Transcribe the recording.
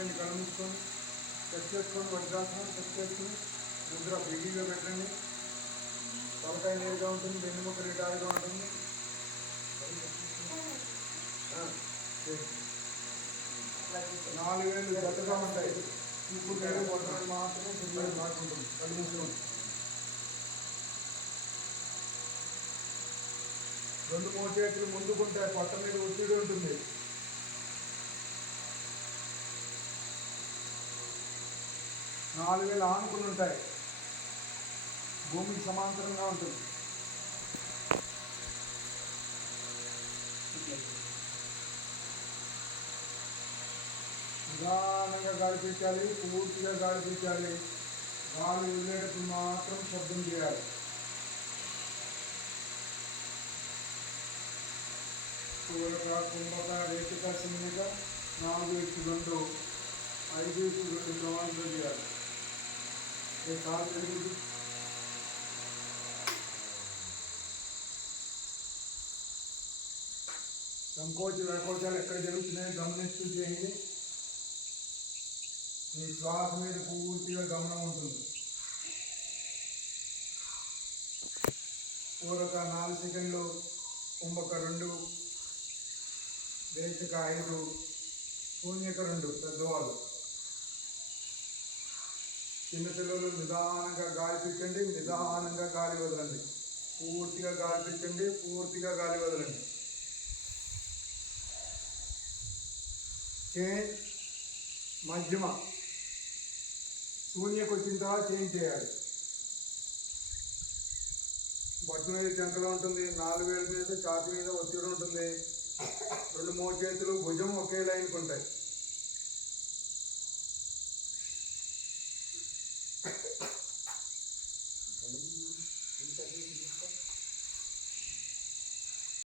పెట్టండి, కళ్ళు మూసుకొని చెక్ చేసుకొని వజ్రాసనం చెక్ చేసుకుని ముద్ర బిగిగా పెట్టండి. తలకాయ నేరుగా ఉంటుంది, వెన్నుముక్క నిటారుగా ఉంటుంది. 4 వేలు జతగా ఉంటాయి. చూపు వేలు బొట్టలు మాత్రమే శరీరం మారుకుంటుంది. కళ్ళు మూసుకోండి. 2-3 చేతులు ముందుకుంటాయి, పొట్ట మీద ఒత్తిడి ఉంటుంది. 4 వేలు ఆనుకుని ఉంటాయి, భూమికి సమాంతరంగా ఉంటుంది. నిదానంగా గాలి పీల్చాలి, పూర్తిగా గాలి పీల్చాలి. గాలి వదిలేటప్పుడు మాత్రం శబ్దం చేయాలి. పూరక, కుంభక, రేఖిక, సింహిక 4:2, 5:2 ప్రమాణంతో చేయాలి. కాలు పెరుగుతుంది. సంకోచ వ్యాకోచాలు ఎక్కడ జరుగుతున్నాయో గమనిస్తూ చేయండి. మీ శ్వాస మీద పూర్తిగా గమనం ఉంటుంది. పూరక 4 సెకండ్లు, కుంభక 2, రేచక 5, శూన్యక 2 పెద్దవాళ్ళు. చిన్నపిల్లలు నిదానంగా గాలి పీల్చండి, నిదానంగా గాలి వదలండి. పూర్తిగా గాలి పీల్చండి, పూర్తిగా గాలి వదలండి. చేంజ్ మధ్యమ. శూన్యకు వచ్చిన తర్వాత చేంజ్ చేయాలి. బొట్టు మీద చంకలో ఉంటుంది, 4 వేల మీద ఛాతి మీద ఒత్తిడి ఉంటుంది. 2-3 చేతులు భుజం ఒకే లైన్కి ఉంటాయి.